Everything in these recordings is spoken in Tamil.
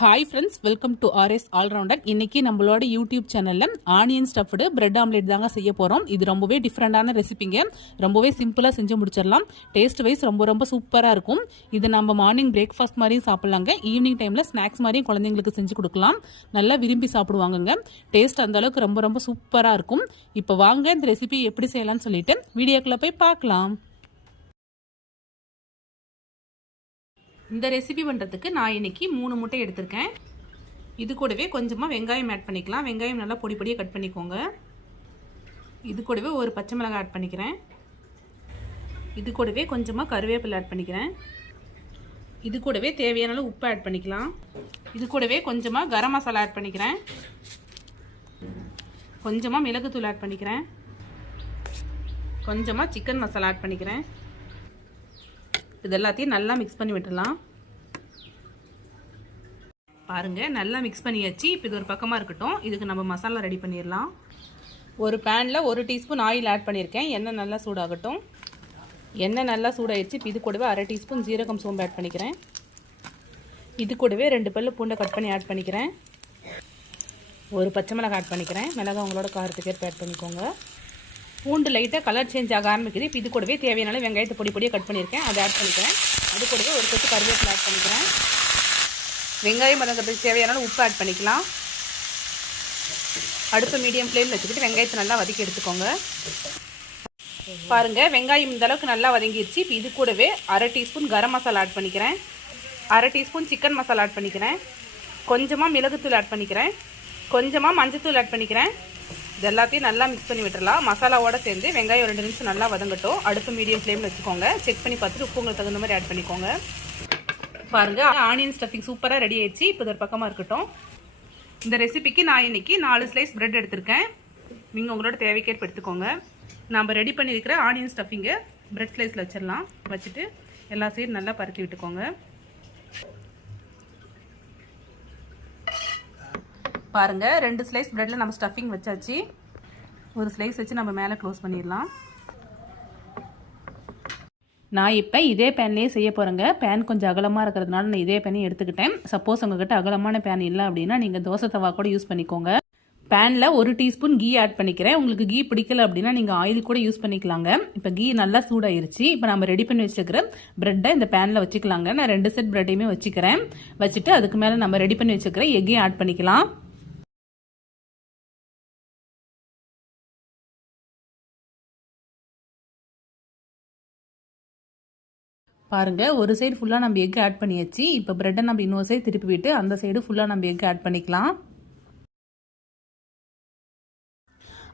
Hi friends, welcome to RS allrounder. இன்னைக்கு நம்மளோட யூடியூப் சேனல்ல ஆனியன் ஸ்டஃப்டு பிரெட் ஆம்லேட் தாங்க செய்ய போறோம். இது ரொம்பவே டிஃப்ரெண்டான ரெசிபிங்க. ரொம்பவே சிம்பிளா செஞ்சு முடிச்சிடலாம். டேஸ்ட் வைஸ் ரொம்ப சூப்பரா இருக்கும். இது நம்ம மார்னிங் பிரேக்ஃபாஸ்ட் மாதிரியும் சாப்பிடலாங்க. ஈவினிங் டைம்ல ஸ்நாக்ஸ் மாதிரியும் குழந்தைங்களுக்கு செஞ்சு கொடுக்கலாம். நல்லா விரும்பி சாப்பிடுவாங்கங்க. டேஸ்ட் அந்த அளவுக்கு ரொம்ப சூப்பரா இருக்கும். இப்போ வாங்க இந்த ரெசிபி எப்படி செய்யலாம்னு சொல்லிட்டு வீடியோக்குள்ள போய் பார்க்கலாம். இந்த ரெசிபி பண்ணுறதுக்கு நான் இன்னைக்கு 3 முட்டை எடுத்திருக்கேன். இது கூடவே கொஞ்சமாக வெங்காயம் ஆட் பண்ணிக்கலாம். வெங்காயம் நல்லா பொடி பொடியாக கட் பண்ணிக்கோங்க. இது கூடவே ஒரு பச்சை மிளகாய் ஆட் பண்ணிக்கிறேன். இது கூடவே கொஞ்சமாக கருவேப்பிலை ஆட் பண்ணிக்கிறேன். இது கூடவே தேவையான அளவு உப்பு ஆட் பண்ணிக்கலாம். இது கூடவே கொஞ்சமாக கரம் மசாலா ஆட் பண்ணிக்கிறேன். கொஞ்சமாக மிளகுத்தூள் ஆட் பண்ணிக்கிறேன். கொஞ்சமாக சிக்கன் மசாலா ஆட் பண்ணிக்கிறேன். இது எல்லாத்தையும் நல்லா மிக்ஸ் பண்ணி விட்டுடலாம். பாருங்க, நல்லா மிக்ஸ் பண்ணியாச்சு. இப்போ இது ஒரு பக்கமாக இருக்கட்டும். இதுக்கு நம்ம மசாலா ரெடி பண்ணிடலாம். ஒரு பேனில் 1 டீஸ்பூன் ஆயில் ஆட் பண்ணியிருக்கேன். எண்ணெய் நல்லா சூடாகட்டும். எண்ணெய் நல்லா சூடாகிடுச்சு. இப்போ இது கூடவே 1/2 டீஸ்பூன் ஜீரகம் சோம்பு ஆட் பண்ணிக்கிறேன். இது கூடவே 2 பல்லு பூண்டை கட் பண்ணி ஆட் பண்ணிக்கிறேன். ஒரு பச்சை மிளகாய் ஆட் பண்ணிக்கிறேன். மிளகாய் உங்களோட காரத்துக்கு ஏற்ப ஆட் பண்ணிக்கோங்க. பூண்டு லைட்டாக கலர் சேஞ்ச் ஆக ஆரம்பிக்குது. இப்போ இது கூடவே தேவையான வெங்காயத்தை பொடி பொடியாக கட் பண்ணியிருக்கேன். அதை ஆட் பண்ணிக்கிறேன். அது கூடவே ஒரு கொத்து கருவேப்பிலை ஆட் பண்ணிக்கிறேன். வெங்காயம் வதங்கிறதுக்கு தேவையான உப்பு ஆட் பண்ணிக்கலாம். அடுப்பு மீடியம் ஃப்ளேமில் வச்சுக்கிட்டு வெங்காயத்தை நல்லா வதக்கி எடுத்துக்கோங்க. பாருங்கள், வெங்காயம் இந்த அளவுக்கு நல்லா வதங்கிடுச்சு. இப்போ இது கூடவே 1/2 டீஸ்பூன் கரம் மசாலா ஆட் பண்ணிக்கிறேன். 1/2 டீஸ்பூன் சிக்கன் மசாலா ஆட் பண்ணிக்கிறேன். கொஞ்சமாக மிளகுத்தூள் ஆட் பண்ணிக்கிறேன். கொஞ்சமாக மஞ்சத்தூள் ஆட் பண்ணிக்கிறேன். இது எல்லாத்தையும் நல்லா மிக்ஸ் பண்ணி விட்டுறலாம். மசாலாவோட சேர்ந்து வெங்காயம் 2 நிமிஷம் நல்லா வதங்கட்டும். அடுப்பு மீடியம் ஃப்ளேமில் வச்சுக்கோங்க. செக் பண்ணி பார்த்துட்டு உப்பு உங்களுக்கு தகுந்த மாதிரி ஆட் பண்ணிக்கோங்க. பாருங்கள், ஆனியன் ஸ்டஃபிங் சூப்பராக ரெடி ஆயிடுச்சு. இப்போ இது ஒரு பக்கமாக இருக்கட்டும். இந்த ரெசிபிக்கு நான் இன்றைக்கி 4 ஸ்லைஸ் பிரெட் எடுத்திருக்கேன். நீங்கள் உங்களோட தேவைக்கேற்ப எடுத்துக்கோங்க. நம்ம ரெடி பண்ணியிருக்கிற ஆனியன் ஸ்டஃபிங்கை பிரெட் ஸ்லைஸில் வச்சிடலாம். வச்சுட்டு எல்லா சைடும் நல்லா பரத்தி விட்டுக்கோங்க. பாருங்கள், 2 ஸ்லைஸ் பிரெட்டில் நம்ம ஸ்டஃபிங் வச்சாச்சு. ஒரு ஸ்லைஸ் வச்சு நம்ம மேலே க்ளோஸ் பண்ணிடலாம். நான் இப்போ இதே பேன்லேயே செய்ய போகிறேங்க. பேன் கொஞ்சம் அகலமாக இருக்கிறதுனால நான் இதே பேனையும் எடுத்துக்கிட்டேன். சப்போஸ் உங்கள்கிட்ட அகலமான பேன் இல்லை அப்படின்னா நீங்கள் தோசை தவா கூட யூஸ் பண்ணிக்கோங்க. பேனில் 1 டீஸ்பூன் கீ ஆட் பண்ணிக்கிறேன். உங்களுக்கு கீ பிடிக்கல அப்படின்னா நீங்கள் ஆயில் கூட யூஸ் பண்ணிக்கலாங்க. இப்போ கீ நல்லா சூடாயிருச்சு. இப்போ நம்ம ரெடி பண்ணி வச்சுக்கிற பிரெட்டை இந்த பேனில் வச்சுக்கலாங்க. நான் 2 செட் பிரெட்டையுமே வச்சுக்கிறேன். வச்சுட்டு அதுக்கு மேலே நம்ம ரெடி பண்ணி வச்சுக்கிற எக்கையும் ஆட் பண்ணிக்கலாம். பாருங்க, ஒரு சைடு ஃபுல்லாக நம்ம எக் ஆட் பண்ணியாச்சு. இப்போ பிரெட்டை நம்ம இன்னொரு சைடு திருப்பி விட்டு அந்த சைடு ஃபுல்லாக நம்ம எக் ஆட் பண்ணிக்கலாம்.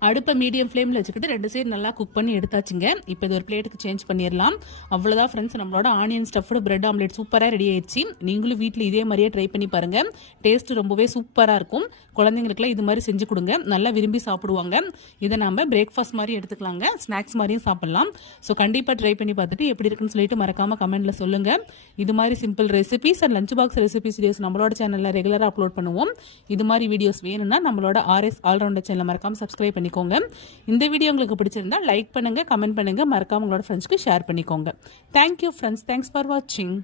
அடுப்பை மீடியம் ஃப்ளேமில் வச்சுக்கிட்டு 2 சைடு நல்லா குக் பண்ணி எடுத்தாச்சுங்க. இப்போ இது ஒரு பிளேட்டுக்கு சேஞ்ச் பண்ணிடலாம். அவ்வளோதான் ஃப்ரெண்ட்ஸ், நம்மளோட ஆனியன் ஸ்டஃப்டு பிரெட் ஆம்லேட் சூப்பராக ரெடி ஆயிடுச்சு. நீங்களும் வீட்டில் இதே மாதிரியே ட்ரை பண்ணி பாருங்கள். டேஸ்ட் ரொம்பவே சூப்பராக இருக்கும். குழந்தைங்களுக்குலாம் இது மாதிரி செஞ்சு கொடுங்க. நல்லா விரும்பி சாப்பிடுவாங்க. இதை நம்ம பிரேக்ஃபாஸ்ட் மாதிரி எடுத்துக்கலாங்க. ஸ்நாக்ஸ் மாதிரியும் சாப்பிட்லாம். ஸோ கண்டிப்பாக ட்ரை பண்ணி பார்த்துட்டு எப்படி இருக்குன்னு சொல்லிட்டு மறக்காமல் கமெண்ட்டில் சொல்லுங்கள். இது மாதிரி simple recipes and lunch box recipes videos நம்மளோட சேனலில் ரெகுலராக அப்லோட் பண்ணுவோம். இது மாதிரி வீடியோஸ் வேணும்னா நம்மளோட ஆர்எஸ் ஆல்ரவுண்டர் சேனலை மறக்காமல் சப்ஸ்கிரைப் பண்ணிக்கோங்க. இந்த வீடியோ உங்களுக்கு பிடிச்சிருந்தா லைக் பண்ணுங்க, கமெண்ட் பண்ணுங்க, மறக்காம உங்களோட ஃப்ரெண்ட்ஸ்க்கு ஷேர் பண்ணிக்கோங்க. தேங்க்யூ ஃப்ரெண்ட்ஸ், தேங்க்ஸ் ஃபார் வாட்சிங்.